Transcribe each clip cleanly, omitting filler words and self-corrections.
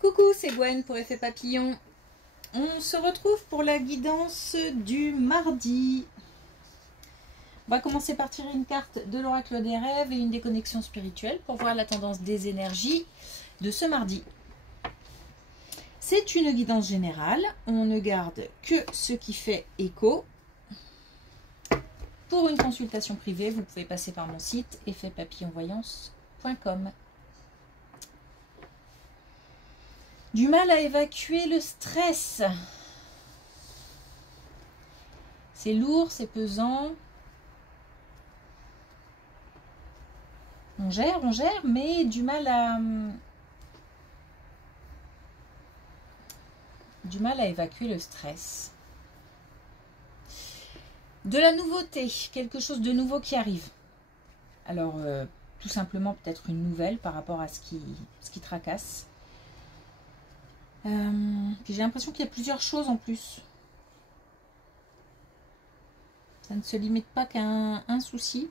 Coucou, c'est Gwen pour Effet Papillon. On se retrouve pour la guidance du mardi. On va commencer par tirer une carte de l'oracle des rêves et une des connexions spirituelles pour voir la tendance des énergies de ce mardi. C'est une guidance générale. On ne garde que ce qui fait écho. Pour une consultation privée, vous pouvez passer par mon site effetpapillonvoyance.com. Du mal à évacuer le stress. C'est lourd, c'est pesant. On gère, mais du mal à évacuer le stress. De la nouveauté, quelque chose de nouveau qui arrive. Alors, tout simplement peut-être une nouvelle par rapport à ce qui tracasse. J'ai l'impression qu'il y a plusieurs choses en plus. Ça ne se limite pas qu'à un souci.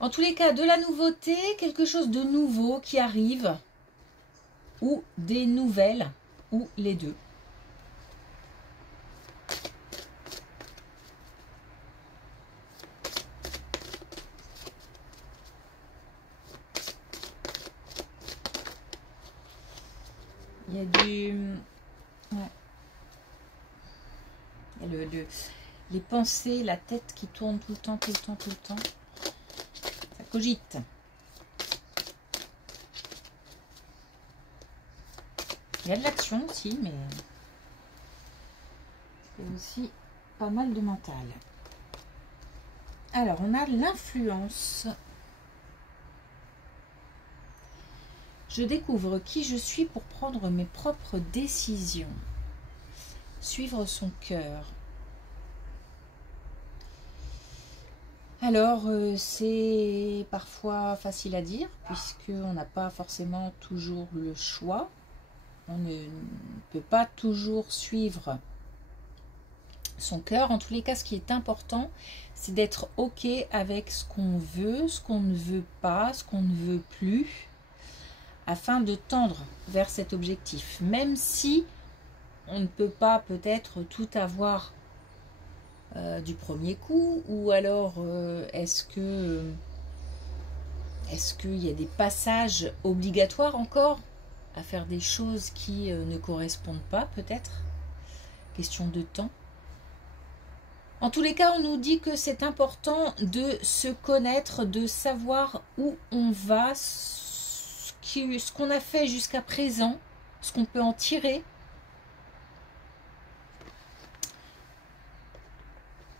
En tous les cas, de la nouveauté, quelque chose de nouveau qui arrive, ou des nouvelles, ou les deux. Il y a ouais. Il y a les pensées, la tête qui tourne tout le temps. Ça cogite. Il y a de l'action aussi, mais c'est aussi pas mal de mental. Alors, on a l'influence. Je découvre qui je suis pour prendre mes propres décisions. Suivre son cœur. Alors, c'est parfois facile à dire, puisqu'on n'a pas forcément toujours le choix. On ne peut pas toujours suivre son cœur. En tous les cas, ce qui est important, c'est d'être OK avec ce qu'on veut, ce qu'on ne veut pas, ce qu'on ne veut plus, afin de tendre vers cet objectif. Même si on ne peut pas peut-être tout avoir du premier coup, ou alors est-ce qu'il y a des passages obligatoires encore à faire des choses qui ne correspondent pas, peut-être? Question de temps. En tous les cas, on nous dit que c'est important de se connaître, de savoir où on va, ce qu'on a fait jusqu'à présent, ce qu'on peut en tirer.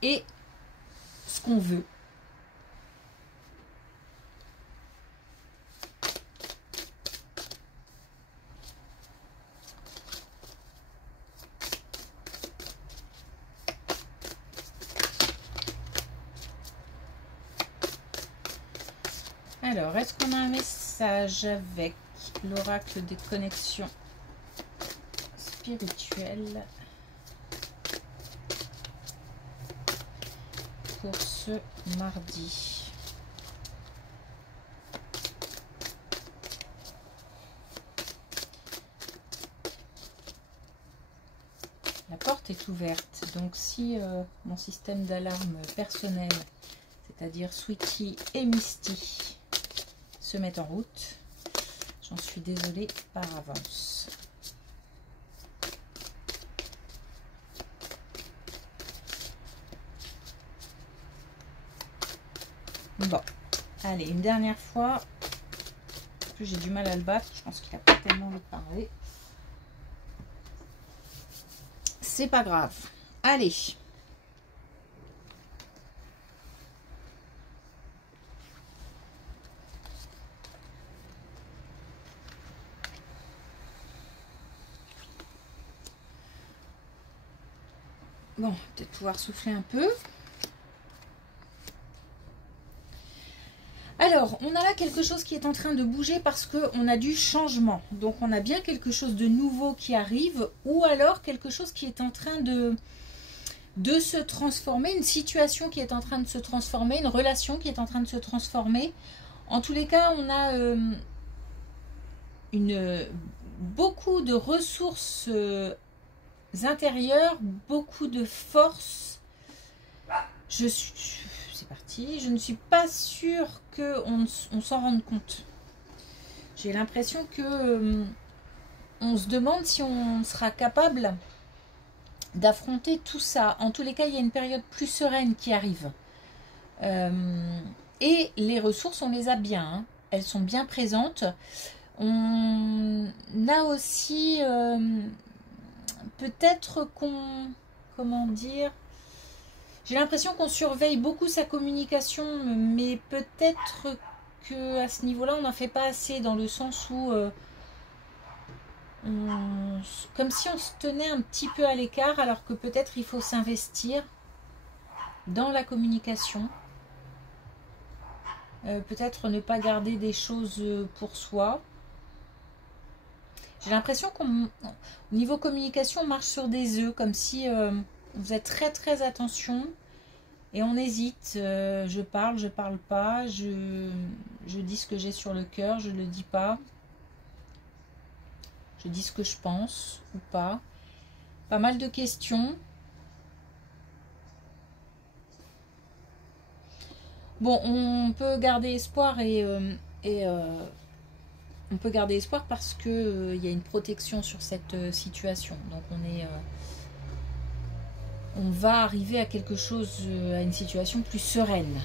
Et ce qu'on veut. Alors, est-ce qu'on a un message avec l'oracle des connexions spirituelles pour ce mardi? La porte est ouverte, donc si mon système d'alarme personnel, c'est-à-dire Sweetie et Misty, se mettent en route, j'en suis désolée par avance. Bon, allez, une dernière fois. En plus, j'ai du mal à le battre. Je pense qu'il n'a pas tellement envie de parler. C'est pas grave. Allez. Bon, peut-être pouvoir souffler un peu. Alors, on a là quelque chose qui est en train de bouger parce qu'on a du changement. Donc, on a bien quelque chose de nouveau qui arrive ou alors quelque chose qui est en train de se transformer, une situation qui est en train de se transformer, une relation qui est en train de se transformer. En tous les cas, on a beaucoup de ressources intérieures, beaucoup de force. C'est parti. Je ne suis pas sûre qu'on s'en rende compte. J'ai l'impression que on se demande si on sera capable d'affronter tout ça. En tous les cas, il y a une période plus sereine qui arrive. Et les ressources, on les a bien. Hein. Elles sont bien présentes. On a aussi peut-être qu'on... Comment dire? J'ai l'impression qu'on surveille beaucoup sa communication, mais peut-être qu'à ce niveau-là, on n'en fait pas assez, dans le sens où... comme si on se tenait un petit peu à l'écart, alors que peut-être il faut s'investir dans la communication. Peut-être ne pas garder des choses pour soi. J'ai l'impression qu'au niveau communication, on marche sur des œufs, comme si on faisait très très attention et on hésite. Je parle pas, je dis ce que j'ai sur le cœur, je le dis pas. Je dis ce que je pense ou pas. Pas mal de questions. Bon, on peut garder espoir on peut garder espoir parce que y a une protection sur cette situation. Donc on va arriver à quelque chose, à une situation plus sereine.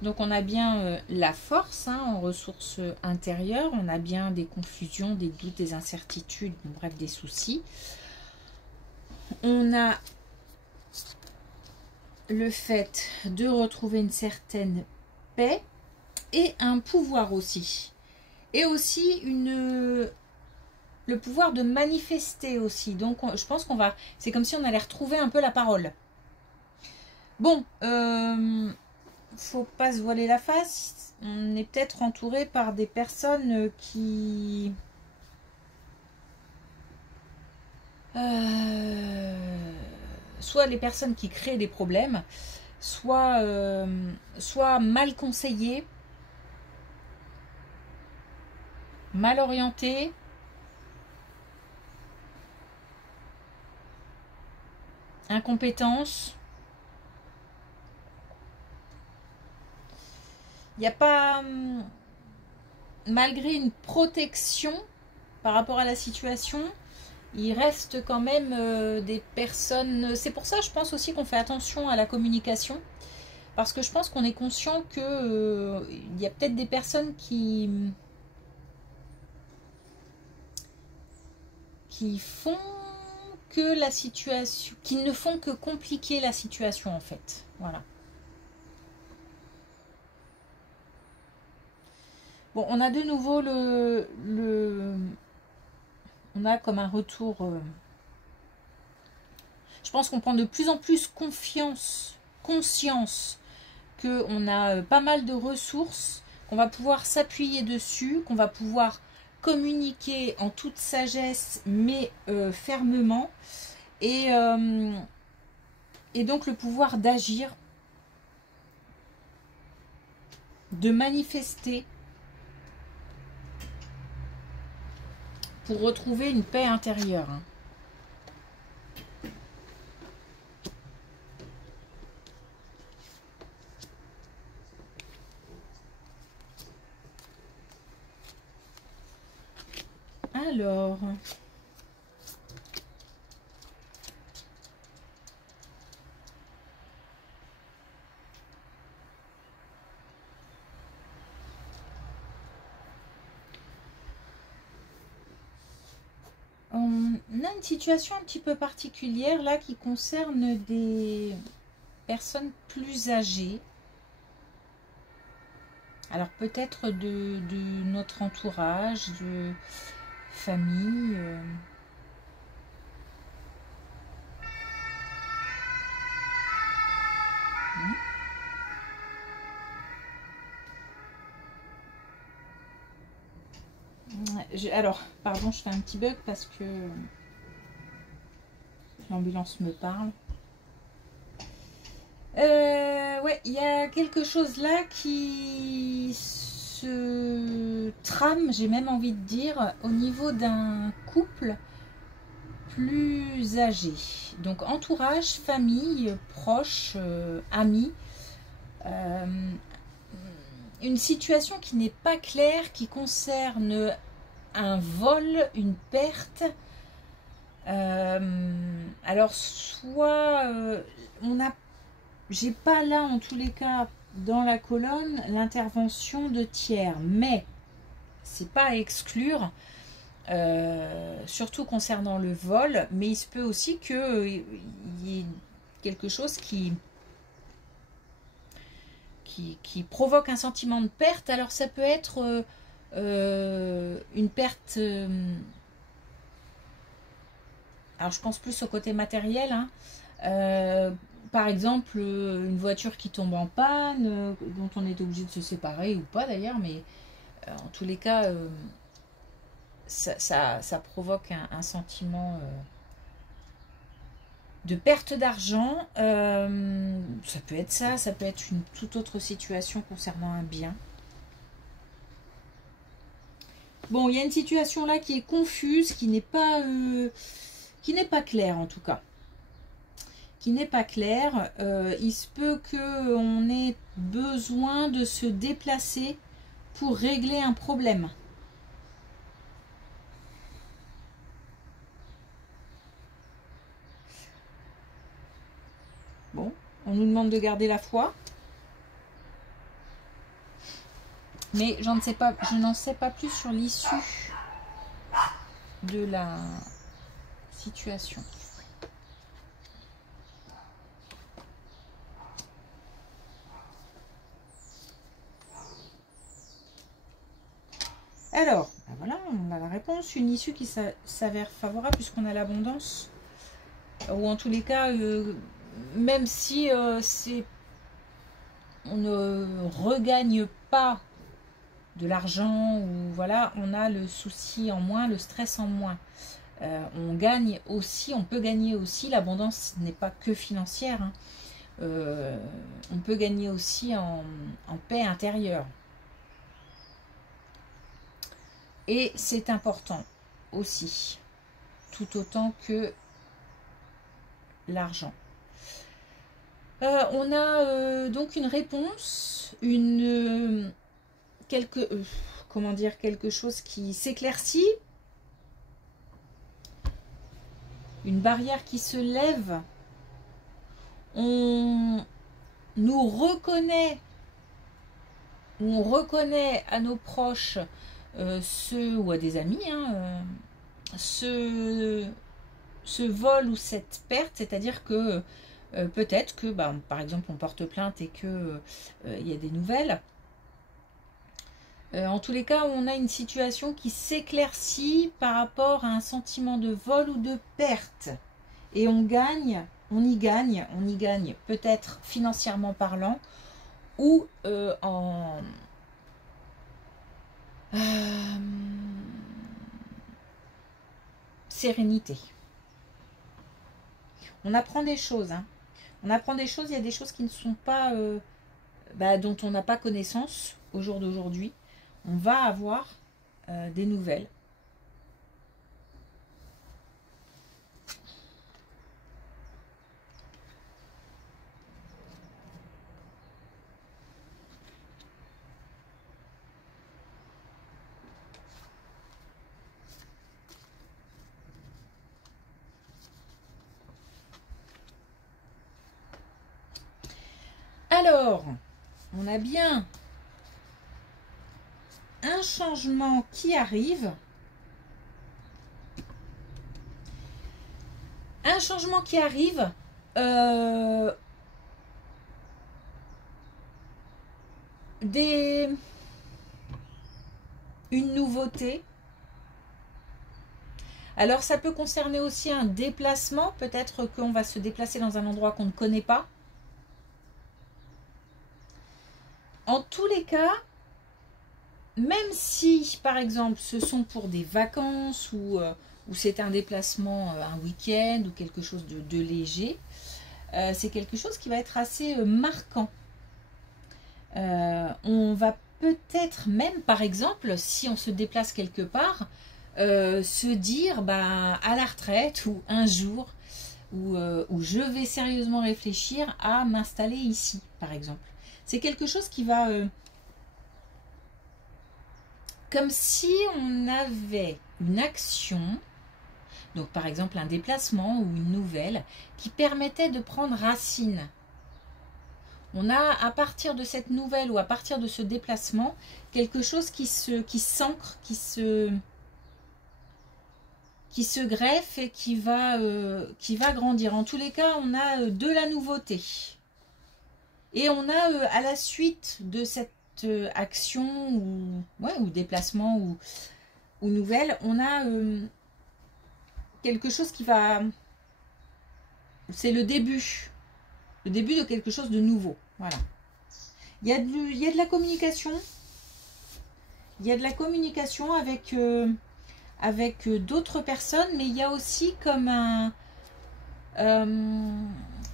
Donc on a bien la force en ressources intérieures, on a bien des confusions, des doutes, des incertitudes, bref des soucis. On a le fait de retrouver une certaine paix et un pouvoir aussi. Et aussi le pouvoir de manifester aussi. Donc je pense qu'on va... C'est comme si on allait retrouver un peu la parole. Bon, faut pas se voiler la face. On est peut-être entouré par des personnes qui... soit les personnes qui créent des problèmes, soit mal conseillées, mal orientées, incompétence. Il n'y a pas, malgré une protection par rapport à la situation, il reste quand même des personnes... C'est pour ça, je pense aussi qu'on fait attention à la communication. Parce que je pense qu'on est conscient que il y a peut-être des personnes qui font que la situation... qui ne font que compliquer la situation, en fait. Voilà. Bon, on a de nouveau on a comme un retour. Je pense qu'on prend de plus en plus conscience qu'on a pas mal de ressources, qu'on va pouvoir s'appuyer dessus, qu'on va pouvoir communiquer en toute sagesse, mais fermement. Et donc le pouvoir d'agir, de manifester, pour retrouver une paix intérieure. Alors... on a une situation un petit peu particulière là qui concerne des personnes plus âgées. Alors peut-être de notre entourage, de famille. Alors, pardon, je fais un petit bug parce que l'ambulance me parle. ouais, il y a quelque chose là qui se trame, j'ai même envie de dire, au niveau d'un couple plus âgé. Donc entourage, famille, proches, amis. Euh, une situation qui n'est pas claire, qui concerne un vol, une perte. Alors soit j'ai pas là en tous les cas dans la colonne l'intervention de tiers, mais c'est pas à exclure, surtout concernant le vol, mais il se peut aussi qu'il y ait quelque chose qui provoque un sentiment de perte. Alors ça peut être une perte, alors je pense plus au côté matériel, hein. Par exemple une voiture qui tombe en panne, dont on est obligé de se séparer ou pas d'ailleurs, mais en tous les cas ça provoque un sentiment de perte d'argent. Ça peut être ça, ça peut être une toute autre situation concernant un bien. Bon, il y a une situation là qui est confuse, qui n'est pas claire en tout cas. Qui n'est pas claire. Il se peut qu'on ait besoin de se déplacer pour régler un problème. Bon, on nous demande de garder la foi. Mais je n'en sais pas plus sur l'issue de la situation. Alors, ben voilà, on a la réponse. Une issue qui s'avère favorable puisqu'on a l'abondance. Ou en tous les cas, même si on ne regagne pas de l'argent, ou voilà, on a le souci en moins, le stress en moins. On gagne aussi, on peut gagner aussi, l'abondance n'est pas que financière, hein. On peut gagner aussi en paix intérieure. Et c'est important aussi, tout autant que l'argent. On a donc une réponse, quelque chose qui s'éclaircit, une barrière qui se lève. On reconnaît à nos proches, ou à des amis, hein, ce vol ou cette perte, c'est-à-dire que peut-être que, par exemple, on porte plainte et que il y a des nouvelles. En tous les cas, on a une situation qui s'éclaircit par rapport à un sentiment de vol ou de perte. Et on y gagne peut-être financièrement parlant, ou en sérénité. On apprend des choses, hein. On apprend des choses, il y a des choses qui ne sont pas, dont on n'a pas connaissance au jour d'aujourd'hui. On va avoir des nouvelles. Alors, on a bien un changement qui arrive. Un changement qui arrive. Une nouveauté. Alors, ça peut concerner aussi un déplacement. Peut-être qu'on va se déplacer dans un endroit qu'on ne connaît pas. En tous les cas, même si, par exemple, ce sont pour des vacances ou c'est un déplacement, un week-end ou quelque chose de léger, c'est quelque chose qui va être assez marquant. On va peut-être même, par exemple, si on se déplace quelque part, se dire à la retraite ou un jour où je vais sérieusement réfléchir à m'installer ici, par exemple. C'est quelque chose qui va... comme si on avait une action, donc par exemple un déplacement ou une nouvelle, qui permettait de prendre racine. On a à partir de cette nouvelle ou à partir de ce déplacement, quelque chose qui s'ancre, qui se greffe et qui va grandir. En tous les cas, on a de la nouveauté. Et on a à la suite de cette action ou déplacement ou nouvelle, on a quelque chose qui va... C'est le début de quelque chose de nouveau. Voilà. Il y a de la communication. Il y a de la communication avec d'autres personnes, mais il y a aussi comme un...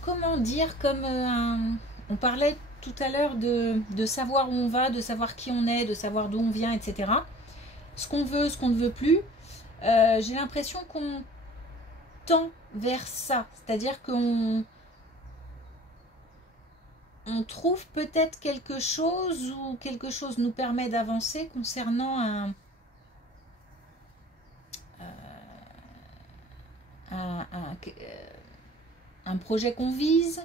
comment dire, comme un... On parlait tout à l'heure de savoir où on va, de savoir qui on est, de savoir d'où on vient, etc. Ce qu'on veut, ce qu'on ne veut plus. J'ai l'impression qu'on tend vers ça. C'est-à-dire qu'on trouve peut-être quelque chose ou quelque chose nous permet d'avancer concernant un projet qu'on vise,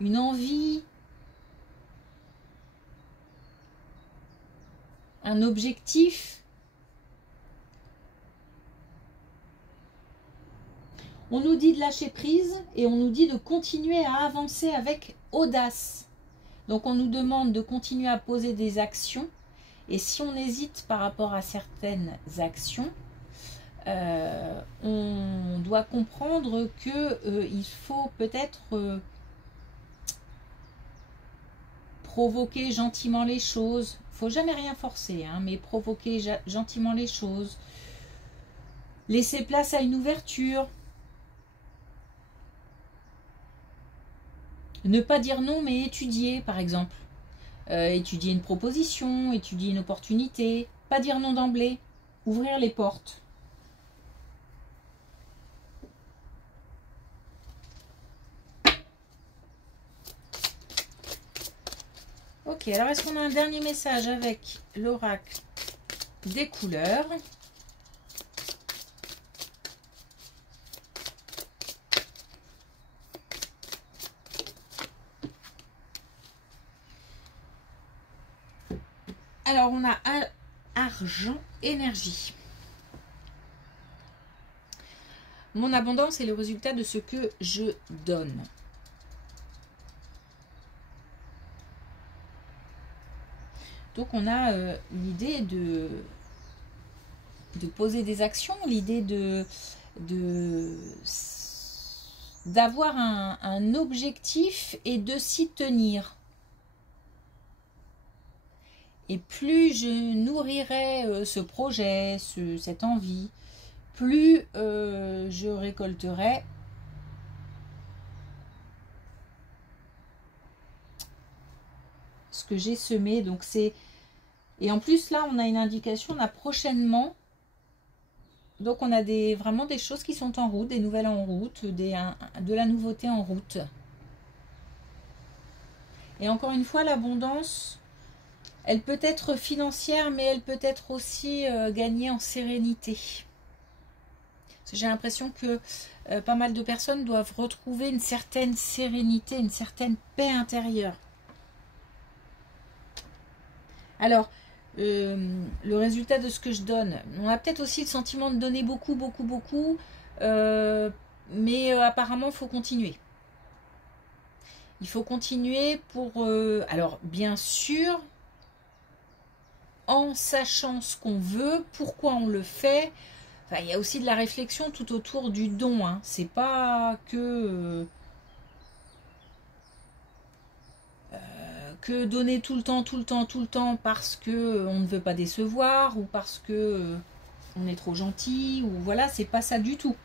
une envie, un objectif. On nous dit de lâcher prise et on nous dit de continuer à avancer avec audace. Donc on nous demande de continuer à poser des actions. Et si on hésite par rapport à certaines actions, on doit comprendre que il faut peut-être provoquer gentiment les choses. Il ne faut jamais rien forcer, hein, mais provoquer gentiment les choses. Laisser place à une ouverture. Ne pas dire non, mais étudier, par exemple. Étudier une proposition, étudier une opportunité. Pas dire non d'emblée. Ouvrir les portes. Ok, alors est-ce qu'on a un dernier message avec l'oracle des couleurs? Alors, on a argent, énergie. Mon abondance est le résultat de ce que je donne. Donc, on a l'idée de poser des actions, l'idée d'avoir un objectif et de s'y tenir. Et plus je nourrirai ce projet, cette envie, plus je récolterai ce que j'ai semé. Donc c'est... Et en plus là, on a une indication, on a prochainement. Donc on a vraiment des choses qui sont en route, des nouvelles en route, de la nouveauté en route. Et encore une fois, l'abondance... Elle peut être financière, mais elle peut être aussi gagnée en sérénité. J'ai l'impression que pas mal de personnes doivent retrouver une certaine sérénité, une certaine paix intérieure. Alors, le résultat de ce que je donne, on a peut-être aussi le sentiment de donner beaucoup, beaucoup, beaucoup, mais apparemment, il faut continuer. Il faut continuer pour... alors, bien sûr... en sachant ce qu'on veut, pourquoi on le fait. Enfin, il y a aussi de la réflexion tout autour du don. Hein. C'est pas que donner tout le temps parce que on ne veut pas décevoir ou parce que on est trop gentil ou voilà, c'est pas ça du tout.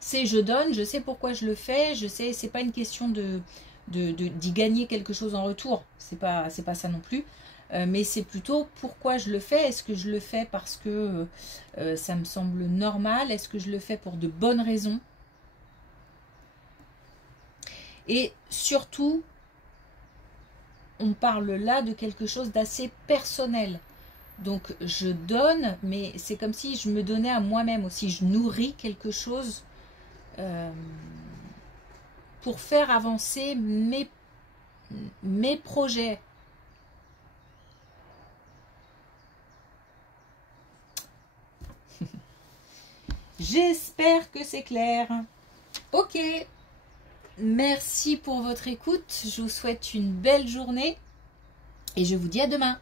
C'est je donne, je sais pourquoi je le fais, je sais, c'est pas une question de d'y gagner quelque chose en retour. C'est pas ça non plus. Mais c'est plutôt pourquoi je le fais. Est-ce que je le fais parce que ça me semble normal? Est-ce que je le fais pour de bonnes raisons? Et surtout, on parle là de quelque chose d'assez personnel. Donc je donne, mais c'est comme si je me donnais à moi-même aussi. Je nourris quelque chose pour faire avancer mes projets. J'espère que c'est clair. Ok, merci pour votre écoute. Je vous souhaite une belle journée et je vous dis à demain.